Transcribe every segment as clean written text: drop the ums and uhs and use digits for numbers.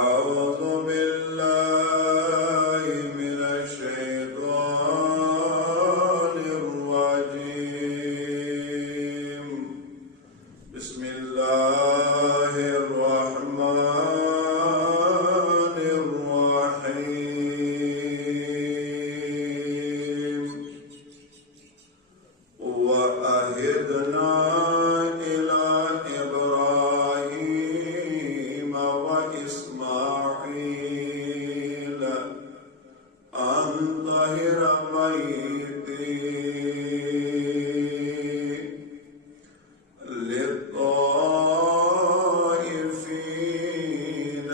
أعوذ بالله من الشيطان الرجيم. بسم الله الرحمن الرحيم. وعهدنا إلى إبراهيم وإسماعيل أن طهر بيتي للطائفين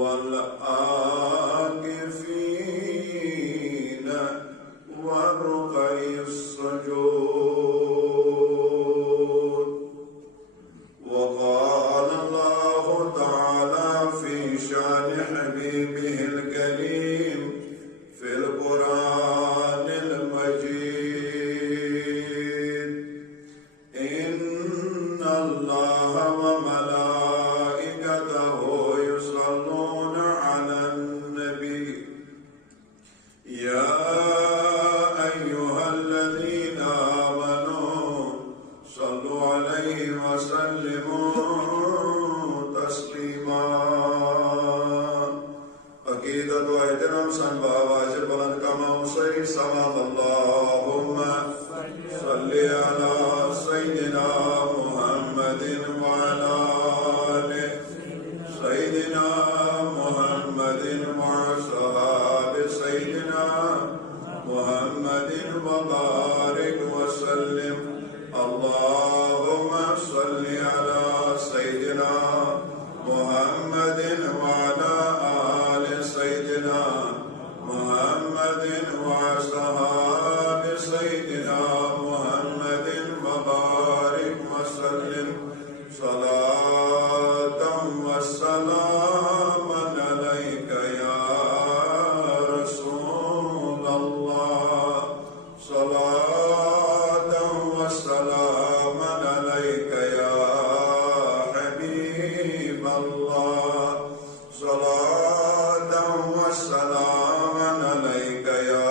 والعاكفين والركع السجود. وقال الله تعالى في شان حبيبه الكريم في القرآن المجيد: إن الله وملائكته يصلون على النبي يا أيها الذين آمنوا صلوا عليه وسلموا تسليما. عقیدت و احترام سن بآواز بلند کما اسری سماعت. اللهم صل على سيدنا محمد وعلى آل سيدنا محمد وصحاب سيدنا محمد وبارك وسلم. اللهم صل على سيدنا محمد وعلى آل سيدنا محمد وصحاب سيدنا محمد وبارك وسلم. صلاة وسلاما عليك يا رسول الله. صلاة وسلاما عليك يا حبيب الله. صلاة وسلاما عليك يا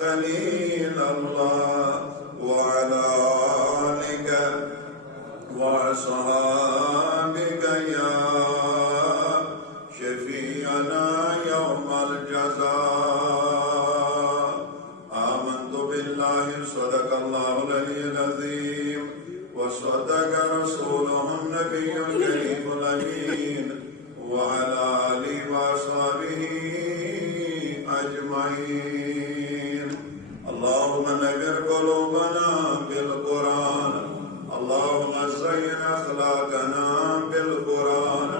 خليل الله. وعلى آلك وأصحابك يا شفيعنا يوم الجزاء. آمنت بالله صدق الله العلي العظيم وصدق رسوله النبي الكريم الأمين وعلى آله وأصحابه أجمعين. اللهم نور قلوبنا بالقرآن. اللهم زين أخلاقنا بالقرآن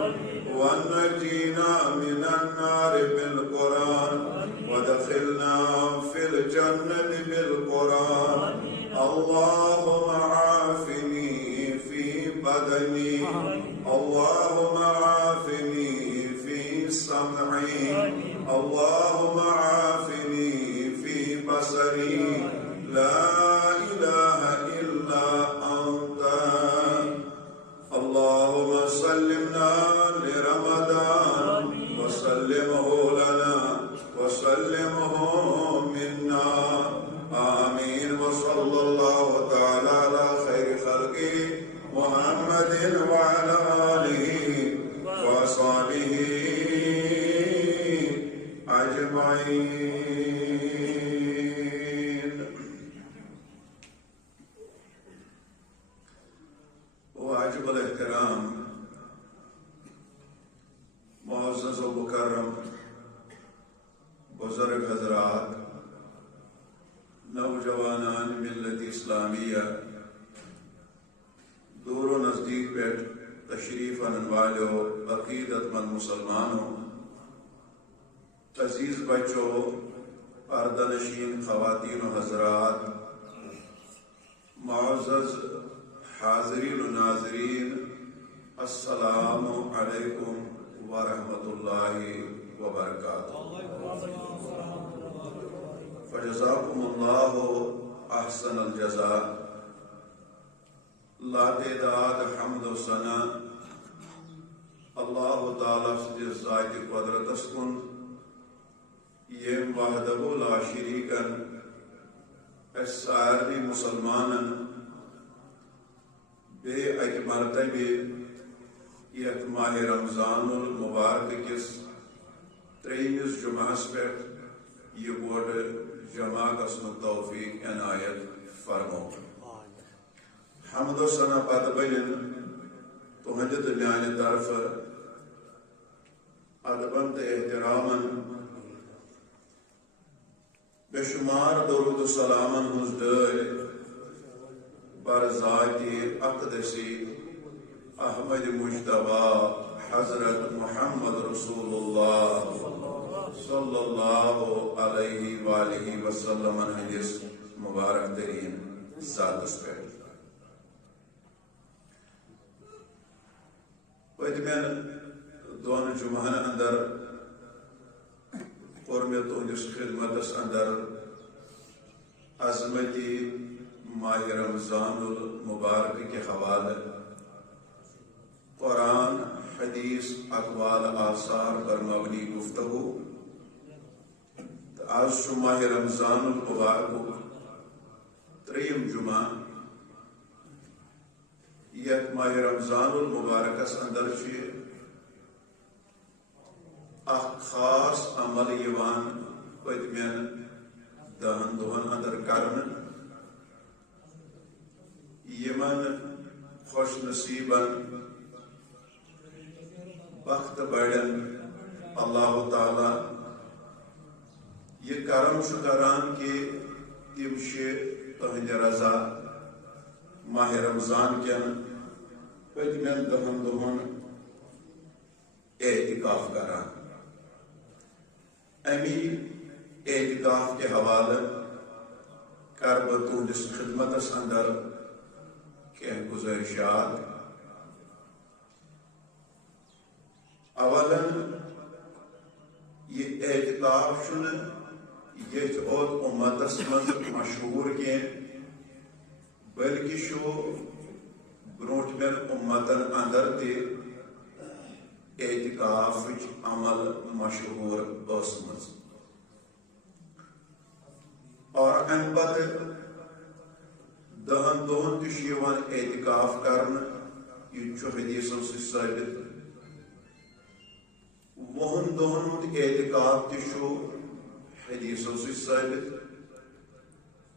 ونجينا من النار بالقرآن ودخلنا في الجنة بالقرآن. اللهم عافني في بدني. اللهم عافني في سمعي. اللهم عافني في بصري. لا إله إلا أنت. اللهم سلمنا لرمضان وسلمه لنا وسلمه منا. آمين. وصلى الله تعالى على خير خلقه محمد وعلى آله وصحبه أجمعين. واجب الاحترام معزز و مکرم بزرگ حضرات، نوجوانان ملت اسلامیہ، دور و نزدیک بیٹھ تشریف آنے والوں، عقیدت مند مسلمانوں، عزیز بچوں، پردہ نشین خواتین و حضرات، معزز حاضرین و ناظرین، السلام علیکم ورحمۃ اللہ وبرکاتہ. فجزاکم اللہ احسن الجزاء. لا تعداد حمد و ثنا اللہ تعالیٰ سندس ذات قدرتس کن یم وحدہ لا شریکن اس سارنی مسلمانن بے اکہ مرتبہ یت ماہ رمضان المبارک کس تریمس جمعس پہ یہ بوڑ جمع قسم توفیق عنایت فرمو حمد و ثنا پتہ بنن تہند تو میانہ طرف ادبن تو احترامن بے شمار درود و سلامن ہز ڈر بر ذات اقدسی احمد مجتبی حضرت محمد رسول اللہ صلی اللہ علیہ وآلہ وسلم ہندس مبارک ترین ذاتس پہ پتمین دون جمعن اندر اور میں تہندس خدمتس اندر عظمتی ماہ رمضان المبارک کے حوالے قرآن حدیث اقوال آثار پر مبنی گفتگو آج ماہ رمضان المبارک تریم جمعہ یک ماہ رمضان المبارکس اندر چھ اخ خاص عمل یوان پتمین دہن دہن اندر کرن یمن خوش نصیبن بخت بڑن اللہ تعالی یہ کرم کران کہ تم تہند رضا ماہ رمضان کن پتمین دہن دہن اعتکاف کران امی اعتکاف کے حوالے کر بہ تہندس خدمتس اندر کینہ گزارشات اولاً یہ اعتکاف چھ یہ اوت امتس من مشہور کی بلکہ شو برونٹمین امتن اندر تے اعتکاف عمل مشہور اسمز اور ام پتہ دہن دہن تیوان اعتکاف کرن یہ حدیثوں سے ثابت وہن دہن ہند اعتکاف تشو حدیثوں سے ثابت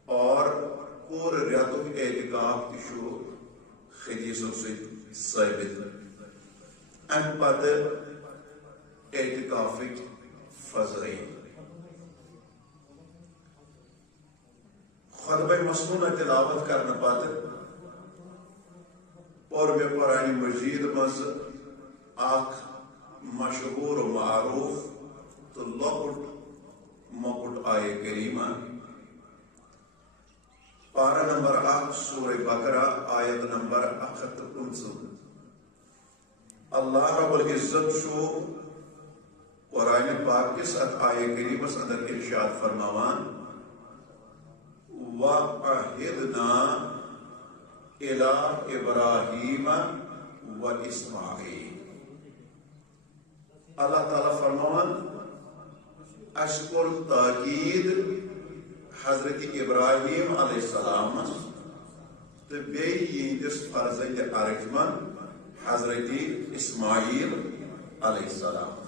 اور پور ریتک اعتکاف تشو حدیثوں سے ثابت ام پتہ اعتکافک فضائل خطبہ مسنونہ تلاوت کرنے پتہ اور میں قرآن مجید مز اخ مشہور و معروف تو لۄکُٹ مۄکُٹ آیہ کریمہ پارہ نمبر 1 سورہ بقرہ آیت نمبر 159 اللہ رب العزت شو قرآن پاک کس آیہ کریمس اندر ارشاد فرماوان وَعَهِدْنَا إِلَىٰ إِبْرَاهِيمَ وَإِسْمَاعِيلَ اللہ تعالیٰ فرماوان اشکر تاکید حضرت ابراہیم علیہ السلام تو بیس فرزند ارجمن حضرت اسماعیل علیہ السلام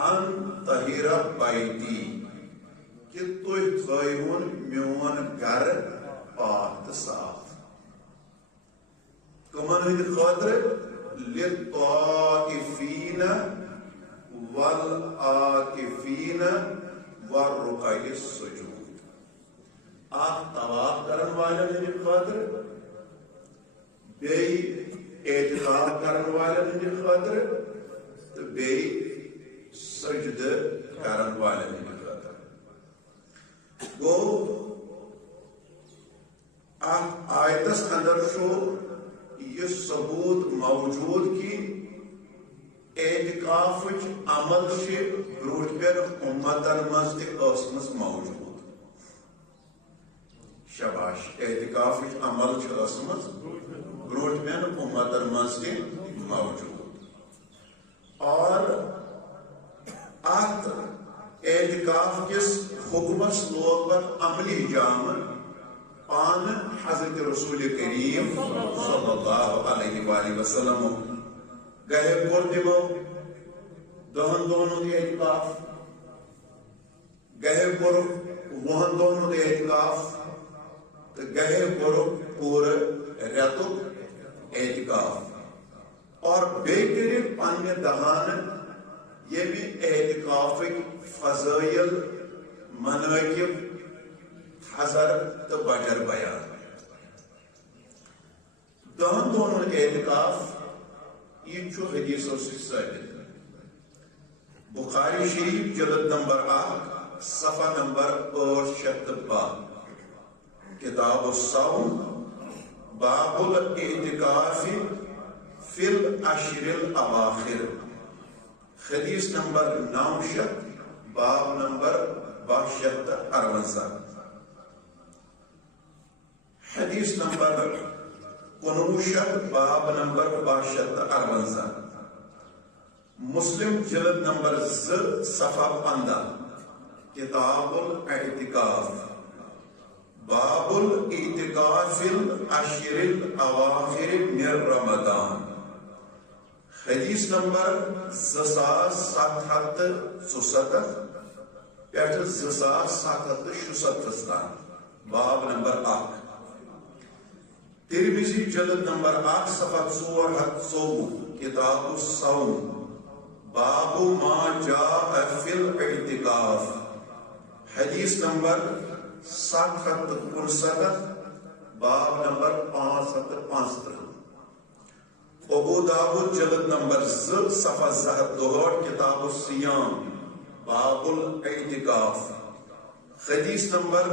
ان طہیر بیتی کہ تُہۍ تھٲیہُن میون گھر پاک تہٕ صاف کمن ہٕنٛدِ خٲطرٕ لِلطائفیٖن والعاکفیٖن والرُکع السجوٗد اکھ طواف کرن والٮ۪ن ہٕنٛدِ خٲطرٕ بیٚیہِ اعتکاف کرن والٮ۪ن ہٕنٛدِ خٲطرٕ تہٕ بیٚیہِ سجدٕ کرن والٮ۪ن ہٕنٛدِ خٲطرٕ گو آیتس اندر شو یہ ثبوت موجود کی اعتکافچ عمل سے برونٹ پہ امتن مز تسمس موجود شاباش اعتکافچ عمل اسمس برونٹ پہ امتن مز موجود اور اعتکاف کس حکمس لوگ پت عملی جام پان حضرت رسول کریم صلی اللہ علیہ وآلہ وسلم گئے کور دمو دہن دونوں اعتکاف گئے کور وہن دونوں اعتکاف تو گئے کور پور ریتک اعتکاف اور بیکر پنہ دہان یہ بھی اعتکاف فضائل مناقب حضر تو بجر بیان دہن دونوں اعتکاف یہ چھو حدیثوں سے ثابت بخاری شریف جلد نمبر 8 صفحہ نمبر 862 کتاب الصوم باب الاعتکاف فی العشر الاواخر حدیث نمبر 900 باب نمبر 6258 حدیث نمبر 59 باب نمبر 6258 مسلم جلد نمبر 2 صفحہ 15 کتاب الاعتکاف باب الاعتکاف العشر الاواخر من رمضان حدیث نمبر 2767 پیٹھ 2767 باب نمبر 8 ترمذی جلد نمبر 8 صفحہ 424 کتاب الصوم باب ما جاء فی الاعتکاف حدیث نمبر 759 باب نمبر 565 ابو داود جلد نمبر 2 صفحہ 62 کتاب الصیام باب الاعتکاف حدیث نمبر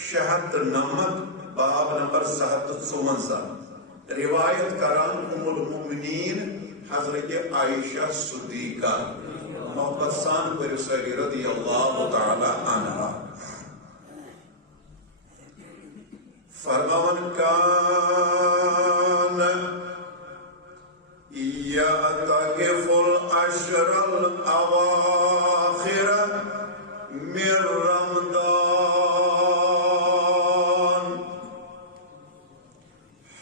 690 باب نمبر 754 روایت کران ام المؤمنین حضرت عائشہ صدیقہ محبت سان برسالی رضی اللہ تعالی عنہ فرمان کان یعتکف العشر الاواخر من رمضان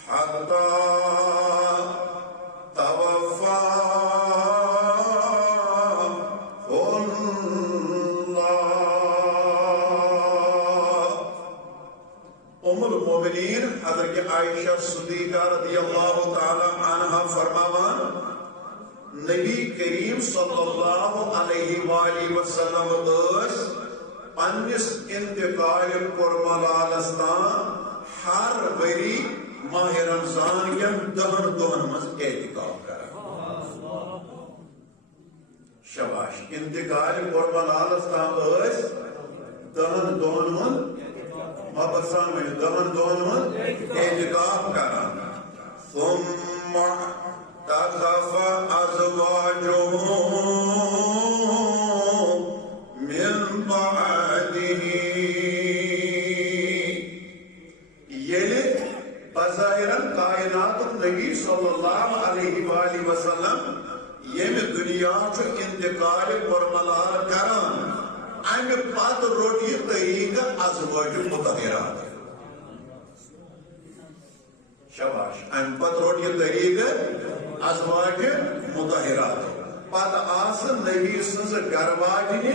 حتی حضرت عائشہ صدیقہ رضی اللہ تعالی عنہ فرماوان نبی کریم صلی اللہ علیہ وآلہ وسلم اس پنس انتقال قربلالستان ہر بری ماہ رمضان ین دہن دہن مز اعتکاف کر شباش انتقال قربلالستان اس دہن دہن مز محبت سان میں دہن دہن مز اعتکاف کران ثم اعتکف ازواجہ من بعده یلی بظاہرن کائنات النبی صلی اللہ علیہ وآلہ وسلم یم دنیا چو انتقال قربلال کران امہ پت روٹ یہ طریقہ ازواج مطہرات شباش امہ پت روٹ یہ طریقہ ازواج مطہرات پت آسن نبی سنز گرواجنی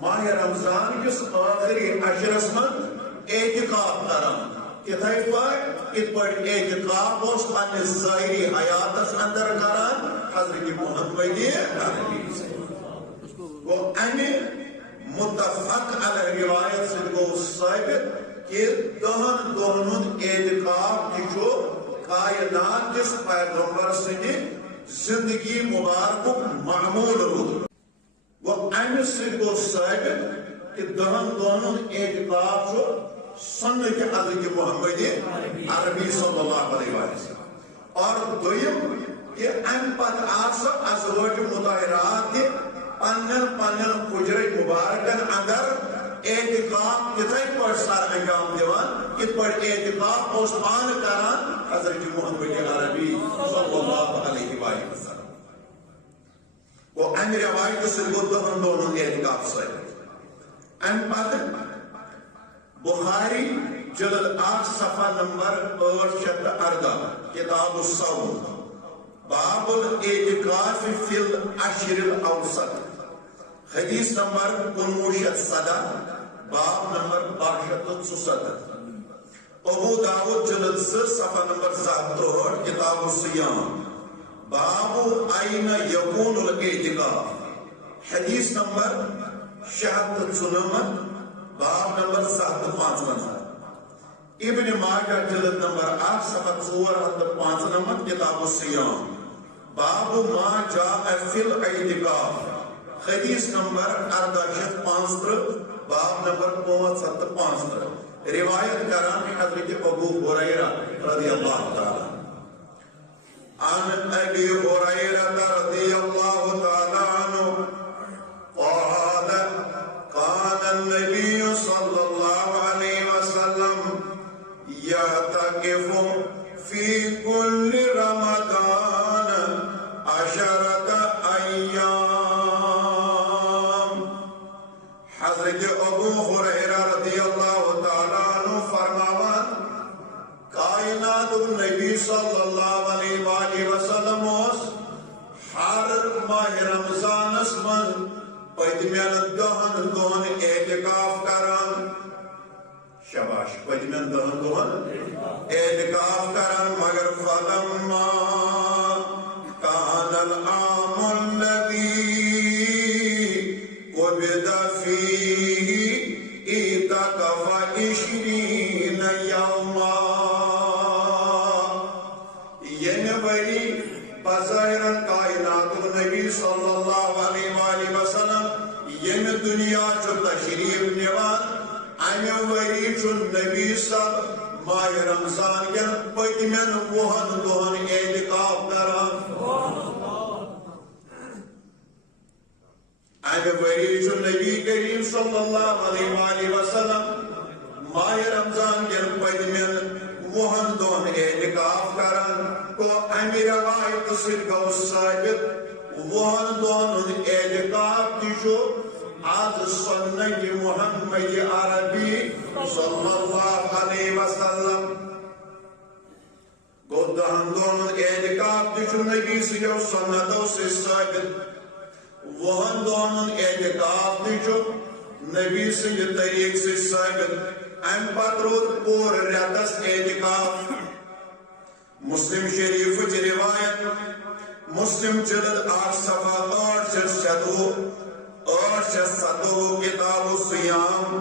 ماہ رمضان کس آخری عشرس من اعتکاف کران کتھائی پاٹ اعتکاف اس پنس ظاہری حیاتس اندر کران حضرت محمد عربی وہ امی متفق علی روایت سے کو ثابت کہ دہن دہن اعتکاف کی جو کائنات جس پیغمبر سے زندگی مبارک معمول رو وہ امی سے کو ثابت کہ دہن دہن اعتکاف جو سنت حضرت محمد عربی صلی اللہ علیہ وسلم اور دویم کہ ام پت آسا ازواج مطہرات پنن پنن حجر مبارکن اندر اعتکاف کتھے پٲٹھۍ سر انجام دِوان یِتھ پٲٹھۍ اعتکاف اوس پانہٕ کران حضرت محمد عربی صلی اللہ علیہ وآلہ وسلم گوٚو امہِ رٮ۪وایتہِ سۭتۍ گوٚو دہن دۄہن ہُنٛد اعتکاف ثٲبت امہِ پتہٕ بخاری جلد 8 صفحہ نمبر 814 کتاب الصوم باب الاعتکاف فی العشر الاوسط حدیث نمبر 1917 باب نمبر 1274 ابو داود جلد 2 صفحہ نمبر 67 کتاب الصیام باب این یکون الاعتکاف حدیث نمبر 694 باب نمبر 755 ابن ماجہ جلد نمبر 8 صفحہ 495 کتاب الصیام باب ما جاء فی الاعتکاف حدیث نمبر 1465 باب نمبر 565 روایت کران حضرت ابو ہریرہ رضی اللہ تعالی عن ابی ہریرہ رضی اللہ تعالی عنہ قال قال النبی صلی اللہ علیہ وسلم يعتكف في كل رمضان 10 أيام حضرت ابو ہریرہ رضی اللہ تعالیٰ عنہ فرماوان کائنات نبی صلی اللہ علیہ وآلہ وسلم ہر ماہ رمضانس من پتمین دہن دہن اعتکاف کران شباش پتمین دہن دہن اعتکاف کران مگر فلما کان العام الذی قبض فیہ اعتکف 20 یوما یعنی وری بظاہر کائنات نبی صلی اللہ علیہ وآلہ وسلم یعنی دنیا چو تشریف نیوان امہ وری چو نبی صلی ماہ رمضان کن پتمین 20 دہن اعتکاف کران امہ وری چو نبی کریم صلی اللہ علیہ وآلہ وسلم ماہ رمضان کن پتمین 20 دہن اعتکاف کران تو امہ روایت سے گو ثابت 20 دہن اعتکاف کی آج سنت محمد عربی صلی اللہ علیہ وسلم گو دہن دہن اعتکاف کی نبی سے جو سنتوں سے ثابت 20 دہن اعتکاف کی نبی سے یہ طریق سے ثابت ام پترود پور ریتس اعتکاف مسلم شریف کی روایت مسلم جلد 8 صفحہ 867 کتاب الصیام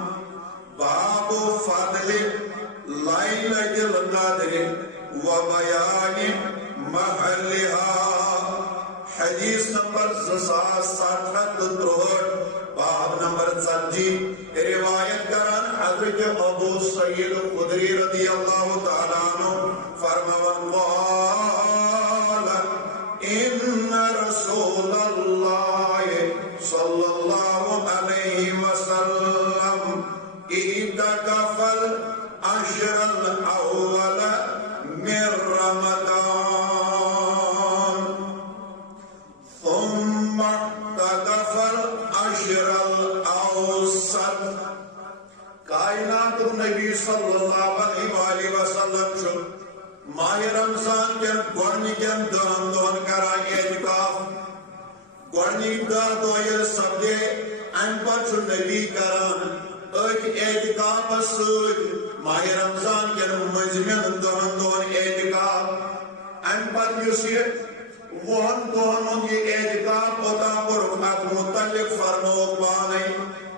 باب فضل لیلۃ القدر و بیان محلها حدیث نمبر 2063 باب نمبر 40 روایت کران حضرت ابو سعید خدری رضی اللہ تعالیٰ عنہ فرماوان قال ان رسول اللہ صلی اللہ علیہ وسلم اعتکف العشر الاول من رمضان ثم اعتکف العشر الاوسط کائنات نبی صلی اللہ علیہ وآلہ وسلم چھو ماہ رمضان کن گوڑنی کن دہن دہن کران اعتکاف گوڑنی دہ دوئر سبدے ان پر چھو نبی کران ایک اعتکاف سوچ ماہ رمضان کن مجمن دہن دہن اعتکاف ان پر یوسیت وہن دہن یہ اعتکاف ہوتا پر ات متعلق فرمو بانے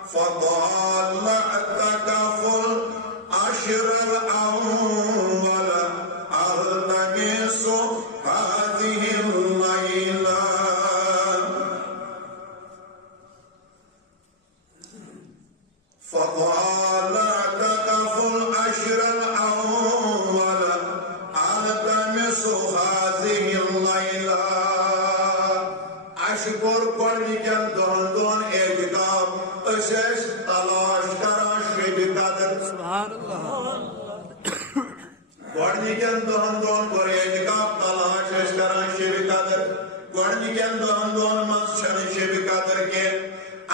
فقال اعتكف العشر الأول ألتمس هذه الليلة فقال اعتكف العشر الأول ألتمس هذه الليلة أشكر قرنك دون اعتكاف أساس تلاش گۄڈنِکٮ۪ن 10 دۄہن منٛز چھنہٕ شیبہِ قدر کینٛہہ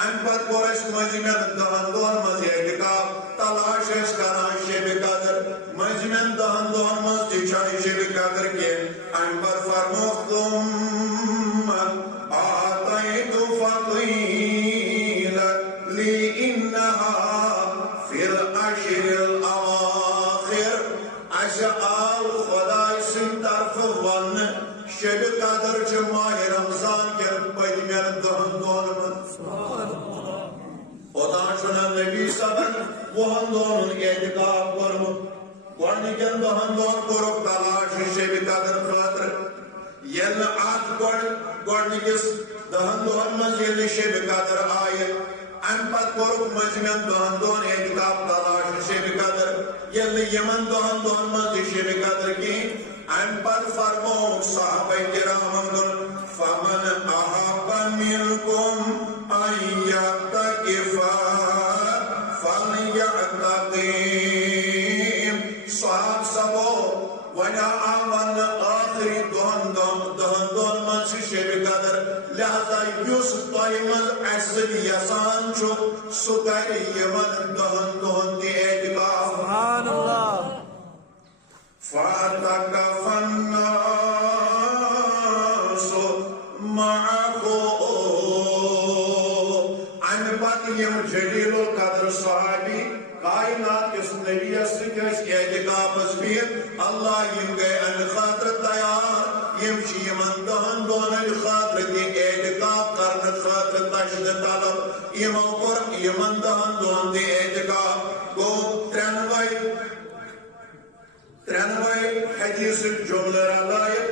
امہِ پتہٕ کوٚر اسہِ مٔنٛزِمٮ۪ن 10 دۄہن منٛز اعتکاف تلاش ٲسۍ کران شیبہِ قدر مٔنٛزِمٮ۪ن 10 دۄہن منٛز تہِ چھنہٕ شیبہِ قدر کینٛہہ امہِ پتہٕ فرمووُکھ ثُمَّ آتَيْتُ فَقِيلَ لِإِنَّهَا فِي الْعَشْرِ الْأَوَاخِرِ اسہِ آو خۄداے سٕنٛدِ طرفہٕ وننہٕ شیبہِ قدر چھِ ماہِ رمضان کٮ۪ن پٔتمٮ۪ن 10 دۄہن منٛز اوٚتام چھُنہٕ نبی صبن 20 دۄہن ہُنٛد اعتکاف کوٚرمُت گۄڈنِکٮ۪ن 10 دۄہن کوٚرُکھ تلاش شیبہِ قدر خٲطرٕ ییٚلہِ نہٕ اتھ گۄڈنِکِس 10 دۄہن منٛز ییٚلہِ نہٕ شیبہِ قدر آیہِ امہِ پتہٕ کوٚرُکھ مٔنٛزِمٮ۪ن 10 دۄہن اعتکاف تلاش شیبہِ قدر ییٚلہِ نہٕ یِمن 10 دۄہن منٛز تہِ شیبہِ قدر کِہیٖنۍ امہِ پتہٕ فرمووُکھ صحابہ کرامن دوٚپُن فمن احب منکم ان یعتکف فلیعتکف صحاب سبو وۄنۍ آو وننہٕ ٲخری 10 دۄہن منٛز چھِ شیبہِ قدر لہذا یُس تۄہہِ منٛز اسہِ سۭتۍ یژھان چھُ سُہ کرِ یِمن 10 دۄہن تہِ اعتکاف سبحان اللہ فَاعْتَكَفَ النَّاسُ مَعَهُ امہِ پتہٕ یِم جلیل القدر صحابی کائنات کِس نبیَس سۭتۍ ٲسۍ اعتکافس بِہِتھ اللہ یِم گٔے امہِ خٲطرٕ تیار یِم چھِ یِمن 10 دۄہن ہٕنٛدِ خٲطرٕ تہِ اعتکاف کرنہٕ خٲطرٕ تشدٕ طلب یِمو کوٚر یِمن 10 دۄہن تہِ اعتکاف گوٚو ترٛٮ۪نوَے حدیثٕکۍ جملہٕ رلٲیِتھ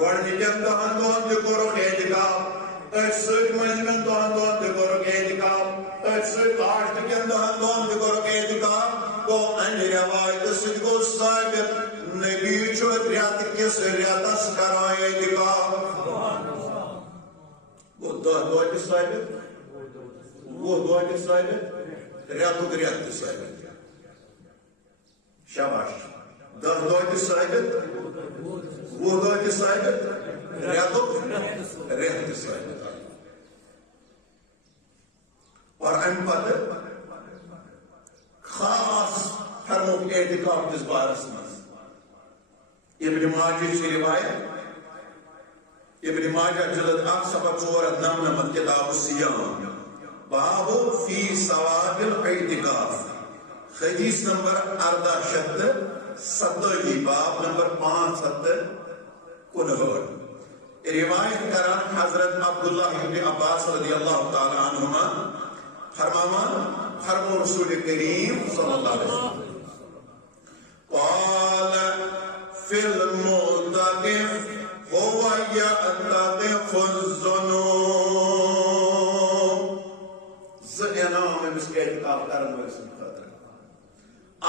گۄڈنِکٮ۪ن 10 دۄہن تہِ کوٚرُکھ اعتکاف أتھۍ سۭتۍ مٔنٛزِمٮ۪ن 10 دۄہن تہِ کوٚرُکھ اعتکاف أتھۍ سۭتۍ لاسٹٕکٮ۪ن 10 دۄہن تہِ کوٚرُکھ اعتکاف گوٚو امہِ رٮ۪وایتہٕ سۭتۍ گوٚو ثٲبت نبی چھُ رٮ۪تہٕ کِس رٮ۪تس کران اعتکاف گوٚو 10 دۄہ تہِ ثٲبت 20 دۄہ تہِ ثٲبت رٮ۪تُک رٮ۪تھ تہِ ثٲبت شاباش 10 دۄہ تہِ ثٲبت 20 دۄہ تہِ ثٲبت رٮ۪تُک رٮ۪تھ تہِ ثٲبت اور امہِ پتہٕ خاص فرمووُکھ اعتکاف کِس بارس منٛز ابن ماجہ چھِ روایت ابن ماجہ جلد 1 صفحہ 499 کتاب الصیام باب فی ثواب الاعتکاف حدیث نمبر 1457 باب نمبر 559 روایت کران حضرت عبداللہ ابن عباس رضی اللہ تعالی عنہما فرمو رسول کریم صلی اللہ علیہ وسلم قال فی المعتکف هو یعتکف الذنوب انعام امس اعتکاف کرن وٲلۍ سٕنٛدِ خٲطرٕ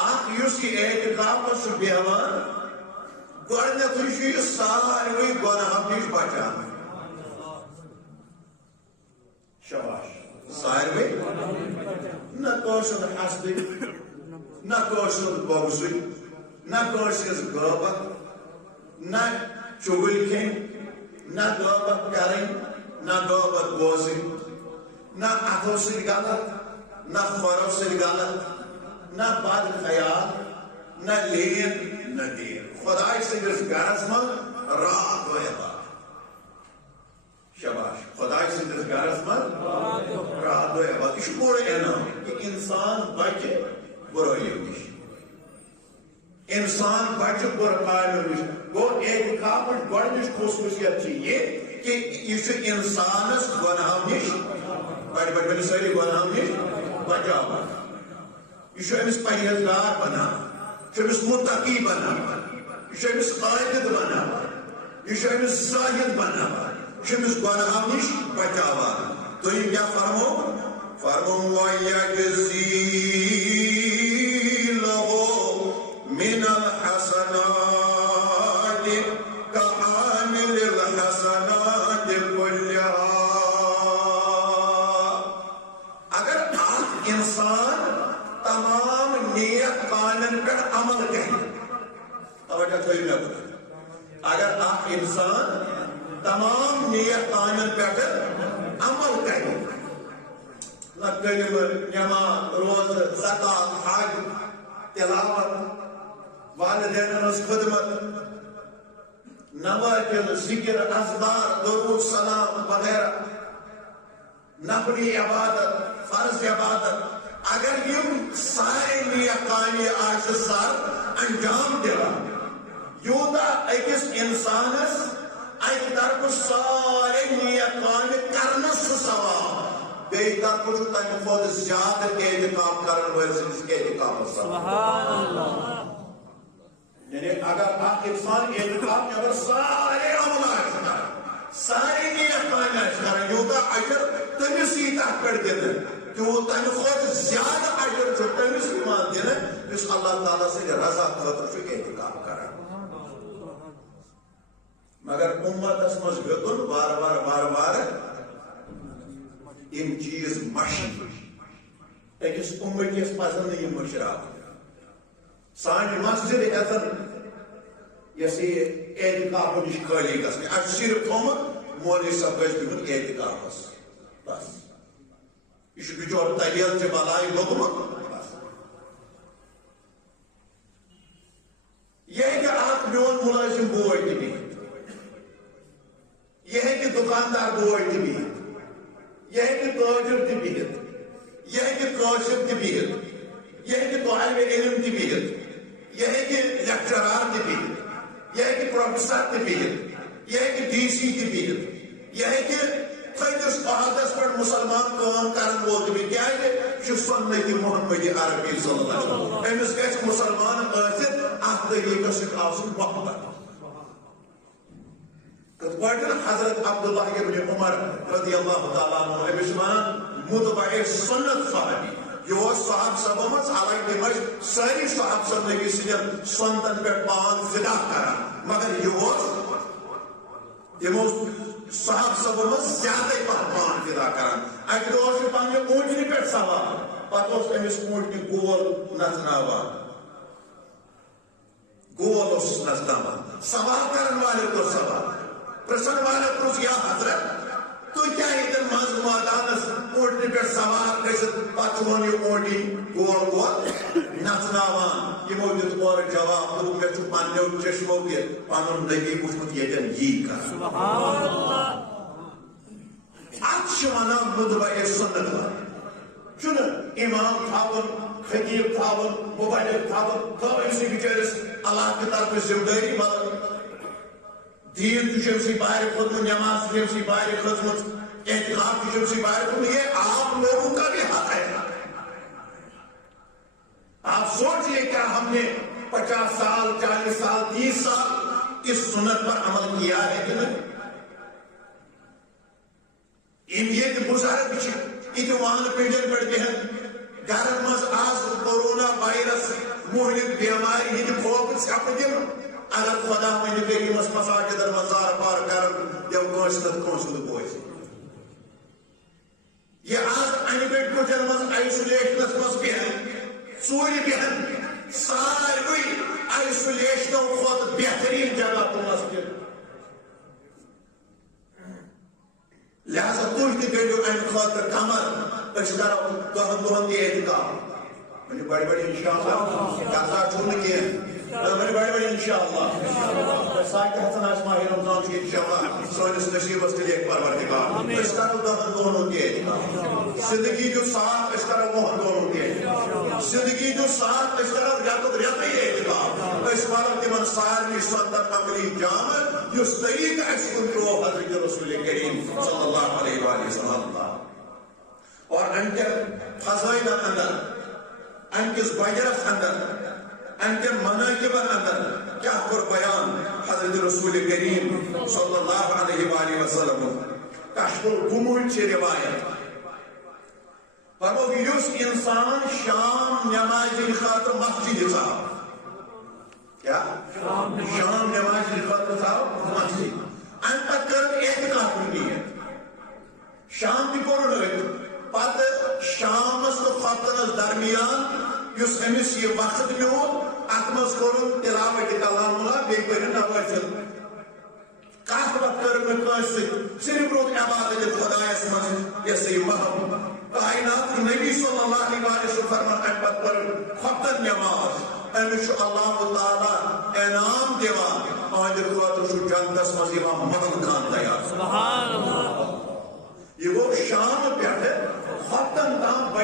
اکھ یُس یہِ اعتکافس چھُ بیٚہوان گۄڈنیٚتھٕے چھُ یہِ ساروٕے گۄناہو نِش بچان شاباش ساروٕے نہ کٲنٛسہِ ہُنٛد حسدٕے نہ کٲنٛسہِ ہُنٛد بغضٕے نہ کٲنٛسہِ ہٕنٛز غٲبت نہ چُگل کھیٚنۍ نہ غٲبت کرٕنۍ نہ غٲبت بوزٕنۍ نہ اتھو سۭتۍ غلط نہ کھۄرو سۭتۍ غلط نہ بد خیال نہ لین نہ دین خداے سٕنٛدِس گرس منٛز رات ویبات شاباش خداے سٕنٛدِس گرس منٛز رات ویبات یہِ چھُ بوٚڑ انعام کہِ انسان بچہِ برٲیو نِش انسان بچہِ بُرٕ کامیو نِش گوٚو اعتکافٕچ گۄڈنِچ خصوٗصیت چھِ یہِ کہِ یہِ چھُ انسانس گۄناہو نِش بڑِ سٲری گۄناہو نِش بچاوان یہ چھُ أمِس پرہیزگار بناوان یہ چھُ أمِس متقی بناوان یہ چھُ أمِس عابد بناوان یہ چھُ أمِس زاہد بناوان یہ چھُ أمِس گۄناہو نِش بچاوان دوٚیِم کیٛاہ فرموو وَیَجْزِی لَهُ مِنَ الْحَسَنَاتِ كَعَامِلِ الْحَسَنَاتِ كُلِّهَا اگر اکھ انسان تمام نیک کامین پر عمل کرے توجہ تھٲیِو مےٚ اگر اکھ انسان تمام نیک پہ عمل کرے نہ علم نماز روز زکات حج تلاوت والدین ہنز خدمت نوافل ذکر اذکار درود سلام وغیرہ نفلی عبادت فرض عبادت اگر یم سارے نیک کامہ آج سر انجام دِوان یوتا اکس انسانس اکہ طرف سارے نیک کامہ کرنس ثواب بیٚیہِ طرف تمہ کھۄتہٕ زیادٕ اعتکاف کرن وٲلۍ سٕنٛدِس اعتکافس سبحان اللہ یعنی اگر اکھ انسان اعتکاف نٮ۪بر سارے عمل آسہِ کران سارے نیک کامہِ آسہِ کران یوٗتاہ اجر تٔمِس یی تتھ پٮ۪ٹھ دِنہٕ تیوٗت تمہِ کھۄتہٕ زیادٕ اجر چھُ تٔمِس یِوان دِنہٕ یُس اللہ تعالیٰ سٕنٛدِ رضا خٲطرٕ چھُ اعتکاف کران مگر امتس مز ہیوٚتُن بار بار یم چیز مشن أکِس امتس پزن نہٕ یم مشراوٕنۍ سانہِ مسجد ہیٚژن یۄس یہِ اعتکاف نِش خٲلی گژھٕنۍ اَسہِ چھُ صرف تھوٚمُت مولوی صٲب گژھِ بِہُن اعتکافس بس یہِ چھُ بِچور طویل چہِ بلایہِ لوٚگمُت بس یہِ ہیٚکہِ اکھ میون مُلٲزِم بوے تہِ بِہِتھ یہ ہیٚکہِ دُکاندار بوے تہِ بِہِتھ یہ ہیٚکہِ تٲجِر تہِ بِہِتھ یہ ہیٚکہِ کٲشِر تہِ بِہِتھ یہ ہیٚکہِ طالبِ علم تہِ بِہِتھ یہ ہیٚکہِ لیکچرار تہِ بِہِتھ یہ ہیٚکہِ پروفیسر تہِ بِہِتھ یہ ہیٚکہِ ڈی سی تہِ بِہِتھ یہ ہیٚکہِ تھٔدِس عہدس پٮ۪ٹھ مُسلمان کٲم کرن وول تہِ بِہِتھ کیازِ یہِ چھُ سُنت محمدی عربی صلی اللہ علیہ وسلم أمِس گژھِ مُسلمان ٲسِتھ اتھ طریٖقس سۭتۍ آسُن محبت حضرت عبداللہ ابن عمر رضی اللہ تعالیٰ عنہ أمِس ونان متبع سنت صحابی یہ صحاب صاحب مز حالانکہ تم ساری صحاب صاحب نبی سن سنتن پہ پان فدا کران مگر یہ تم صحاب صاحب مز زیادہ پان فدا کران اکہ دہ پنہ اونٹنہ پہ سوار پتہ امس اونٹنہ گول نژناوان گول نژناوان سوار کرن والے کو سوار پرسن والے پرس یا حضرت تو کیا ادھر مز مادانس اونٹنہ پہ سوار گژھِتھ پتہ وون یہ اونٹی گول گول نژناوان یمو دیت اور جواب دوٚپ مےٚ چھُ پننیو چشمو تہِ پنُن نبی وٕچھمُت ییٚتٮ۪ن یی کران سبحان اللہ اتھ چھِ ونان متبع سنت چھُنہٕ امام تھاوُن خطیب تھاوُن مبلغ تھاوُن تھٲو أمسٕے بِچٲرِس اللہ کہِ طرفہٕ ذمہٕ دٲری مطلب دین تہِ چھُ أمسٕے بارِ کھوٚتمُت نٮ۪ماز تہِ چھِ أمسٕے بارِ کھٔژمٕژ اعتکاف تہِ چھُ أمسٕے بارِ کھوٚتمُت یہ آپ لوگوں کا بھی حق ہے آپ سوچئے کیا ہم نے 50 سال 40 سال 30 سال اس سنت پر عمل کیا ہے کہ نہیں یم یہ بزرگ یہ وان پنڈن پہ بہن گھرن مز آز کورونا وائرس مہلک بیماری ہند خوف ژھپہ دن اگر خدا ون کریمس مساجدن مز زار پار کرن دو کٲنٛسہِ نتہٕ کٲنٛسہِ ہُنٛد بوزِ یہ آز انہِ گٔٹۍ کُٹھٮ۪ن مز آیسولیشنس مز بہن ژوٗرِ بہن ساروٕے آیسولیشنو کھۄتہٕ بہترین جگہ تو مسجد لہذا تُہۍ تہِ کٔرِو امہِ خٲطرٕ کمر أسۍ کرو دۄہن دۄہن تہِ اعتکاف ؤنِو بڑِ بڑِ انشاءاللہ کتھا چھُنہٕ کینٛہہ ؤنِو بڑِ بڑِ انشاءاللہ ساکہِ ہسن آسہِ ماہِ رمضان چھُ انشاءاللہ سٲنِس نصیٖبس تہِ لیکھِ پروردگار أسۍ کرو دۄہن دۄہن ہُنٛد تہِ اعتکاف زندگی دیُت ساتھ أسۍ کرو وُہن دۄہن تہِ اعتکاف زندگی دیُت ساتھ أسۍ کرو رٮ۪تُک رٮ۪تٕے اعتکاف أسۍ ونو تِمن سارنٕے سنتن عملی جامہٕ یُس طریٖقہٕ اَسہِ کُن ترٛوو حضرت رسول کریم صلی اللہ علیہ وآلہ وسلم اور ان کے فضائلن اندر ان کس بجرس اندر ان کے مناقبن اندر کیا کور بیان حضرت رسول کریم صلی اللہ علیہ وآلہ وسلم کشف الغموم چھ روایت فرمو یُس انسان شام نماز خاطر مسجد ژاو کیا شام نماز خاطر ژاو مسجد ان پتہٕ کٔرٕن اعتکاف نیت شام تہِ کوٚرُن أتۍ پتہٕ شامس تہٕ خۄفتنس درمیان یُس أمِس یہِ وقت میوٗل اتھ منٛز کوٚرُن تلاوت کلام اللہ بیٚیہِ پٔرِن نوافل کتھ وقت کٔرٕن نہٕ کٲنٛسہِ سۭتۍ صرف روٗد عبادت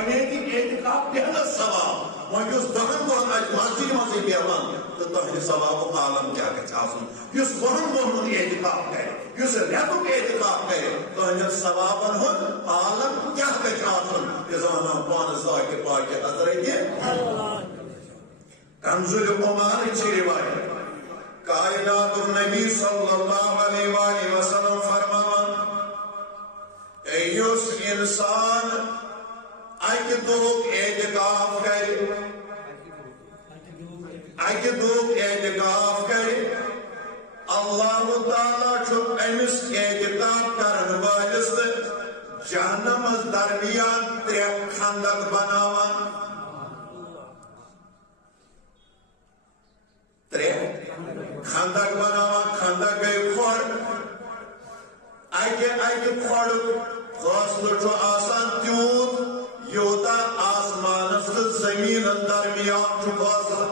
بنے کہ اعتکاف بیہنس ثواب وۄنۍ یُس 10 دۄہن اَتہِ مسجد منٛزٕے بیٚہوان تہٕ تُہنٛدِ ثوابُک عالم کیٛاہ گژھِ آسُن یُس 2 دۄہن اعتکاف کرِ یُس رٮ۪تُک اعتکاف کرِ تُہنٛدٮ۪ن ثوابن ہُنٛد عالم کیٛاہ گژھِ آسُن یہِ زانان پانہٕ ذاکہِ پاکہِ حضرتِ کنزُل عمر چھِ روایت کائنات النبی صلی اللہ علیہ وآلہ وسلم فرماوان یُس انسان اکہِ دۄہُک اعتکاف کرِ اللہ تعالیٰ چھُ أمِس اعتکاف کرن وٲلِس تہٕ جہنمس درمیان 3 خندق بناوان 3 خندق بناوان خندق گٔے کھۄڑ اکہِ کھۄڑُک فٲصلہٕ چھُ آسان تیوٗت یوٗتاہ آسمانس تہٕ زٔمیٖنس درمیان چھُ فٲصلہٕ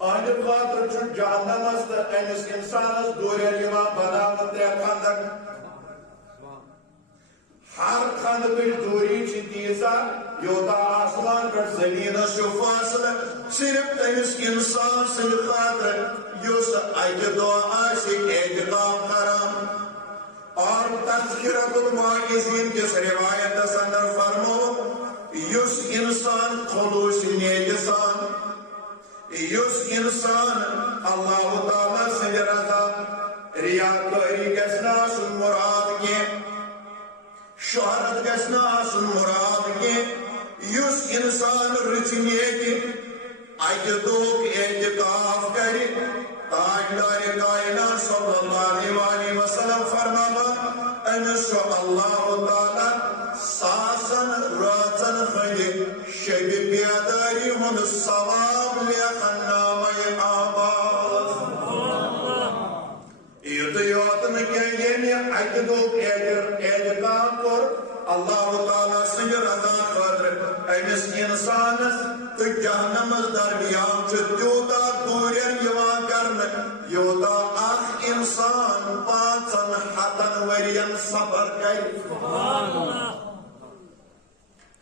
اہنٛدِ خٲطرٕ چھُ جہنمس تہٕ أمِس اِنسانس دوٗرٮ۪ن یِوان بناونہٕ 3 خندق ہر خندقٕچ دوٗری چھِ تیٖژاہ یوٗتاہ آسمان پٮ۪ٹھ زٔمیٖنس چھُ فٲصلہٕ صرف تٔمِس اِنسان سٕنٛدِ خٲطرٕ یُس اکہِ دۄہ آسہِ اعتکاف کران اور تذکرۃ الواعظین کِس روایتس اندر فرمو یُس انسان خلوص نیتہِ سان یُس انسان اللہ تعالیٰ سٕنٛدِ رضا ریاکٲری گژھِ نہٕ آسُن مُراد کینٛہہ شہرت گژھِ نہٕ آسُن مُراد کینٛہہ یُس انسان رٕژِ نیتہِ اکہِ دۄہُک اعتکاف کرِ تاجدارِ کائنات صلی اللہ علیہ وسلم فرماوان أمِس چھُ اللہ تعالیٰ ساسن رٲژن ہٕنٛدِ شبِ بیدٲری ہُنٛد ثواب لیکھن نامے اعمالس یُتُے یوت نہٕ کینٛہہ ییٚمہِ اکہِ دۄہُک اعتکاف کوٚر اللہ تعالیٰ سٕنٛدِ رضا خٲطرٕ أمِس اِنسانس تہٕ جہنمس درمیان چھُ تیوٗتاہ دوٗرٮ۪ن یِوان کرنہٕ یوٗتاہ اکھ اِنسان 500 ؤرین سفر کرِ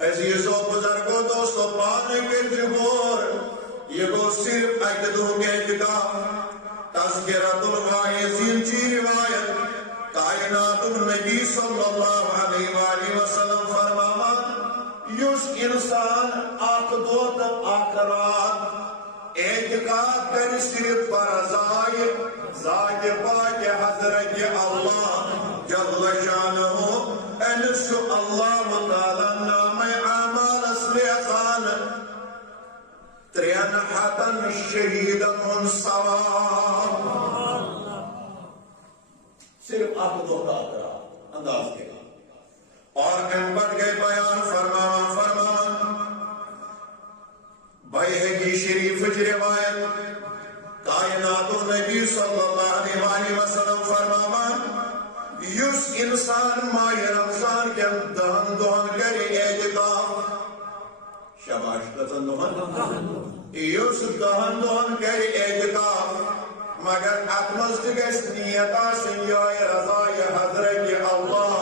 عزیزو بزرگو دوستو پانے کٔرۍزِ غور یہِ گوٚو صرف اکہِ دۄہُک اعتکاف تذکرۃ الواعظین چی روایت کائنات النبی صلی اللہ علیہ وآلہ وسلم فرماوان یُس انسان اکھ دۄہ تہٕ اکھ رات اعتکاف کرِ صرف برضایہِ ذاتِ پاکہِ حضرتِ اللہ جل شانہ أمِس چھُ اللہ تعالیٰ نامے اعمالس لیکھان 300 شہیدن ہُنٛد ثواب صرف اکھ دۄہ تہٕ اکھ رات انداز کٔرِتھ اور اَمہِ پتہٕ گٔے بیان فرماوان بیہقی شریفٕچ روایت کائنات النبی صلی اللہ علیہ وسلم فرماوان یُس انسان ماہ رمضان کٮ۪ن 10 دۄہن کرِ اعتکاف شاباش کٔژن دۄہن یُس 10 دۄہن کرِ اعتکاف مگر اتھ منٛز تہِ گژھِ نیت آسٕنۍ یِہوٚے رضایہِ حضرتِ اللہ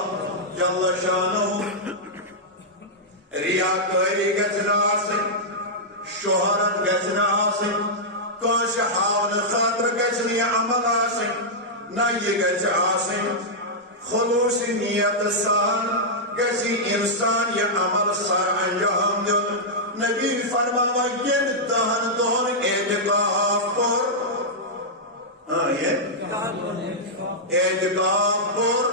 جل شانہ ریاکٲری گژھِ نہٕ آسٕنۍ شہرت گژھِ نہٕ آسٕنۍ کٲنٛسہِ ہاونہٕ خٲطرٕ گژھِ نہٕ یہِ عمل آسٕنۍ نہ یہِ گژھِ آسٕنۍ خلوص نیت سان گژھِ انسان یہِ عمل سر انجام دیُن نبی فرماوان ییٚلہِ 10 دۄہن اعتکاف کوٚر اعتکاف کوٚر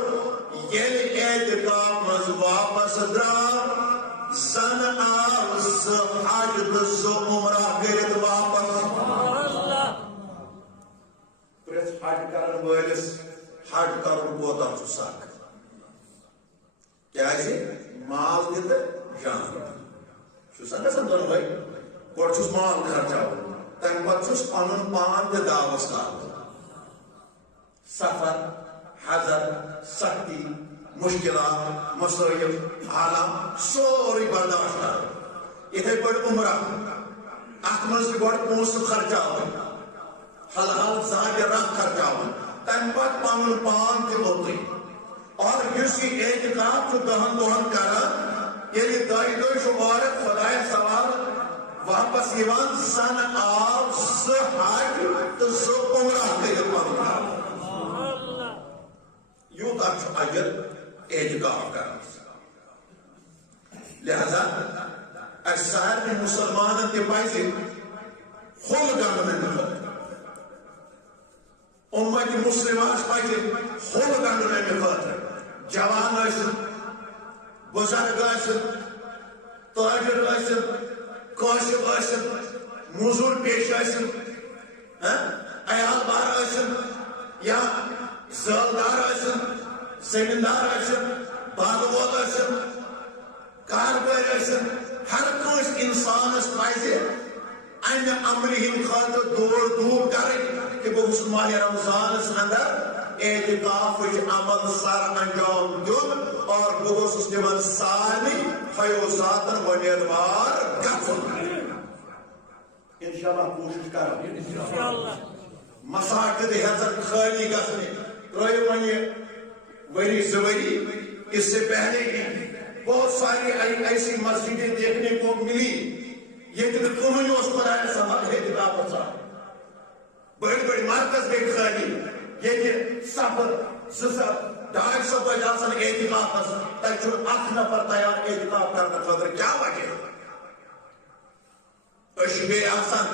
ییٚلہِ اعتکاف منٛز واپس درٛاو زن آو 2 حج تہٕ 2 عمرہ کٔرِتھ واپس پرٛٮ۪تھ حج کرن وٲلِس حج کرُن کوتاہ چھُ سخ کیٛازِ مال تہِ تہٕ جان چھُسا گژھان دۄنوَے گۄڈٕ چھُس مال خرچاوُن تمہِ پتہٕ چھُس پنُن پان تہِ داوس تھاوُن سفر حضر سختی مشکلات مسائل حالات سورُے برداشت کرُن یِتھے پٲٹھۍ عمرہ اتھ منٛز تہِ گۄڈٕ پونٛسہٕ خرچاوٕنۍ حلحال زانٛہہ رکھ خرچاوُن تمہِ پتہٕ پنُن پان تہِ اوٚتُے اور یُس یہِ اعتکاف چھُ 10 دۄہن کران یعنی دائی دوئی شو عورت خدای سوال واپس یوان زن آو زٕ حج تو زٕ عمرہ کٔرِتھ پنُن گھر یوٗتاہ چھُ اجر اعتکاف کرنس لہذا اس سارے مسلمانن تہِ پزِ ہوٚل گنڈُن امہِ خٲطرٕ اُمت مسلمس پزِ ہوٚل گنڈُن امہِ خٲطرٕ جوان ٲسِن بزرگ ٲسِن تاجر ٲسِن کٲشِر ٲسِن موٚزوٗر پیش ٲسِن عیال بار ٲسِن یا زٲلدار ٲسِن زمیندار ٲسِن باغہٕ وول ٲسِن کاربٲرۍ ٲسِن ہر کٲنٛسہِ اِنسانس پزِ امہِ عملہِ ہِنٛدِ خٲطرٕ دور دوٗر کرٕنۍ کہ بہٕ گوٚژھُس ماہِ رمضانس اندر اعتکافٕچ عمل سر انجام دیُن اور بہٕ گوٚژھُس تِمن سارنٕے فیوزاتن وۄمیدوار گژھُن انشاءاللہ کوٗشِش کرو مساجد ہیٚژن خٲلی گژھنہِ ترٛٲیِو وۄنۍ ؤری زٕ ؤری اس سے پہلے ہی بہت ساری ایسی مسجدیں دیکھنے کو ملی یہ کہیں اس خدای سوال اعتکاف بڑی بڑی مرکز گئی خالی یہ سفر زٕ 250 بجے آسان اعتکافس تک چھُ اکھ نفر تیار اعتکاف کرنے خٲطرٕ کیا وجہ أسۍ چھِ بیٚیہِ آسان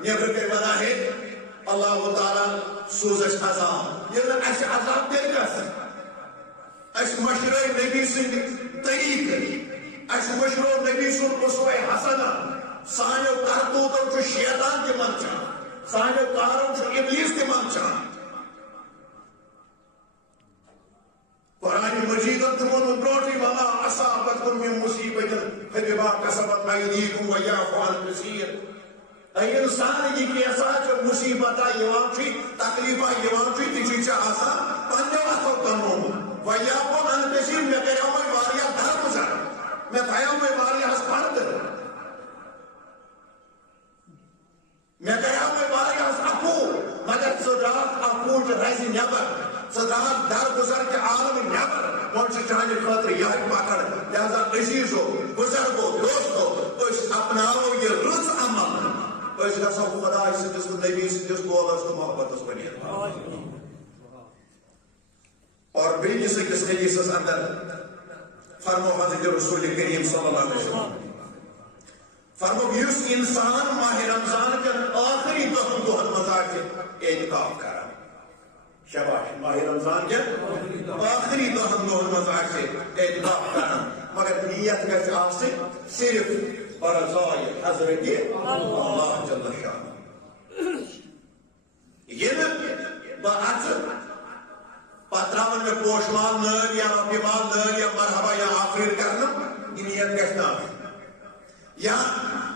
نیبرٕ کَنۍ ونان ہے اللہ تعالیٰ سوز اَسہِ عذاب ییٚلہِ نہٕ اَسہِ عذاب تیٚلہِ گژھِ اَسہِ مٔشرٲے نبی سٕنٛدۍ طریٖقہٕ اَسہِ مٔشرو نبی سُنٛد اُسوے حسنہ سانیو کرتوٗتو چھُ شیطان تہِ منٛدچھان سانیو کارو چھُ ابلیٖس تہِ منٛدچھان قرآن مجیدن چھُ ووٚنمُت برٛونٛٹھٕے وما اصابتکم من مصیبتن فبما کسبت ایدیکم ویعفو عن کثیر اے انسان یہ کیسا چھُ مصیبتہ یِوان چھُے تکلیفہ یِوان چھُے تہِ چھُے ژےٚ آسان پننیو اتھو کمومُت ویعفو عن کثیر مےٚ کریو وۄنۍ واریاہ درگُزر مےٚ تھایو وۄنۍ واریاہس پردٕ مےٚ کریو وۄنۍ واریاہس عفوٗ مگر ژٕ درٛاکھ عفوٗچ رزِ نٮ۪بر ژٕ درٛاکھ درگُزر کہِ عالمہٕ نٮ۪بر وۄنۍ چھِ چانہِ خٲطرٕ یِہوٚے پکڑ لہذا عزیٖزو بُزرگو دوستو أسۍ اپناوو یہِ رٕژ عمل أسۍ گژھو خداے سٕنٛدِس تہٕ نبی سٕنٛدِس قولس تہٕ محبتس بنیاد اور بیٚیِس أکِس حدیثس اندر فرمو حضرت رسول کریم صلی اللہ علیہ وسلم فرمو یُس انسان ماہ رمضان کٮ۪ن ٲخری دۄہن منٛز آسہِ اعتکاف کران شاباش ماہ رمضان کٮ۪ن ٲخری دۄہن منٛز آسہِ اعتکاف کران مگر نیت گژھِ آسٕنۍ صرف برضایہِ حضرت اللہ جل شانہ ییٚلہِ بہٕ اژٕ پتہٕ ترٛاوان مےٚ پوشہٕ مال نٲلۍ یا رۄپیہِ مال نٲلۍ یا مرحبا یا آفریٖن کرنہٕ یہِ نیت گژھِ نہٕ آسٕنۍ یا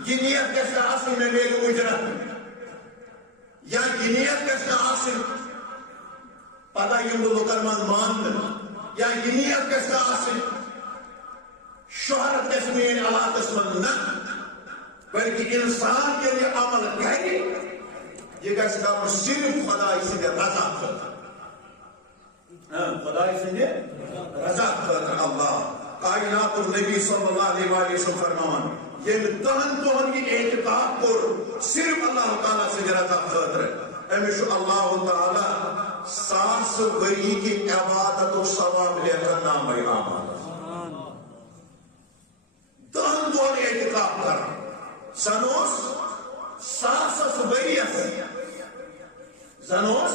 یہ نیت گژھِ نہٕ آسٕنۍ مےٚ میلہِ اُجرت یا یہ نیت گژھِ نہٕ آسٕنۍ پتہ یِم بہٕ لُکن منٛز ماننہٕ یا یہ نیت گژھِ نہٕ آسٕنۍ شہرت گژھِ میٛٲنۍ علاقس منٛز نہ بلکہِ انسان ییٚلہِ یہِ عمل کرِ یہِ گژھِ کرُن صرف خداے سٕنٛدِ رضا خٲطرٕ خداے سٕنٛدِ رضا خٲطرٕ اللہ کائنات النبی صلی اللہ علیہ وسلم فرماوان ییٚلہِ 10 دۄہن یہِ اعتکاف کوٚر صرف اللہ تعالیٰ سٕنٛدِ رضا خٲطرٕ أمِس چھُ اللہ تعالیٰ 100 ؤری کہِ عبادتُک ثواب لیکھان نامے اعمالس 10 دۄہن اعتکاف کران زن اوس 100 ؤرِیس زن اوس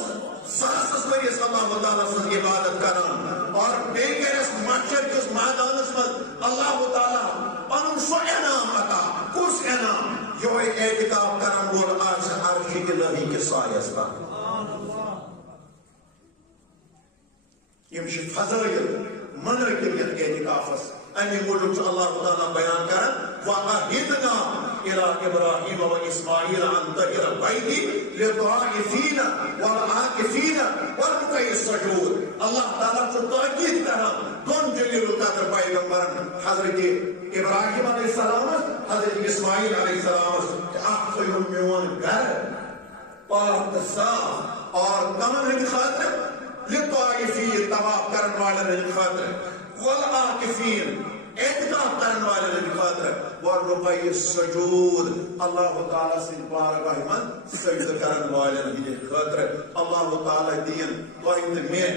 100 ؤرِیس اللہ تعالیٰ سٕنٛز عبادت کران اور بیٚیہِ کرٮ۪س محشر کِس مٲدانس منٛز اللہ تعالیٰ پنُن سُہ انعام عطا کُس انعام یِہوٚے اعتکاف کرن وول آسہِ عرشِ الہی کِس سایس تل یِم چھِ فضٲیل منٲقب یتھ اعتکافس امی موجوب چھُ اللہ تعالیٰ بیان کران وَعَهِدْنَا إِلَىٰ إِبْرَاهِيمَ وَإِسْمَاعِيلَ أَن طَهِّرَ بَيْتِي لِلطَّائِفِينَ وَالْعَاكِفِينَ وَالرُّكَعِ السُّجُودِ اللہ تعالیٰ چھُ تاکید کران دۄن جلیل القدر پیغمبرن حضرت ابراہیم علیہ السلامس حضرت اسماعیل علیہ السلامس کہ اکھ تھٲیِو میون گھر پاک تہٕ صاف اور کمن ہٕنٛدِ خٲطرٕ لِلطَّائِفِیٖن طواف کرن والٮ۪ن ہٕنٛدِ خٲطرٕ والعاکفین اعتکاف کرن والن خاطر ورقی سجود اللہ تعالیٰ سن بارگاہ من سجدہ کرن والن ہند خاطر اللہ تعالیٰ دین تہ تہ میں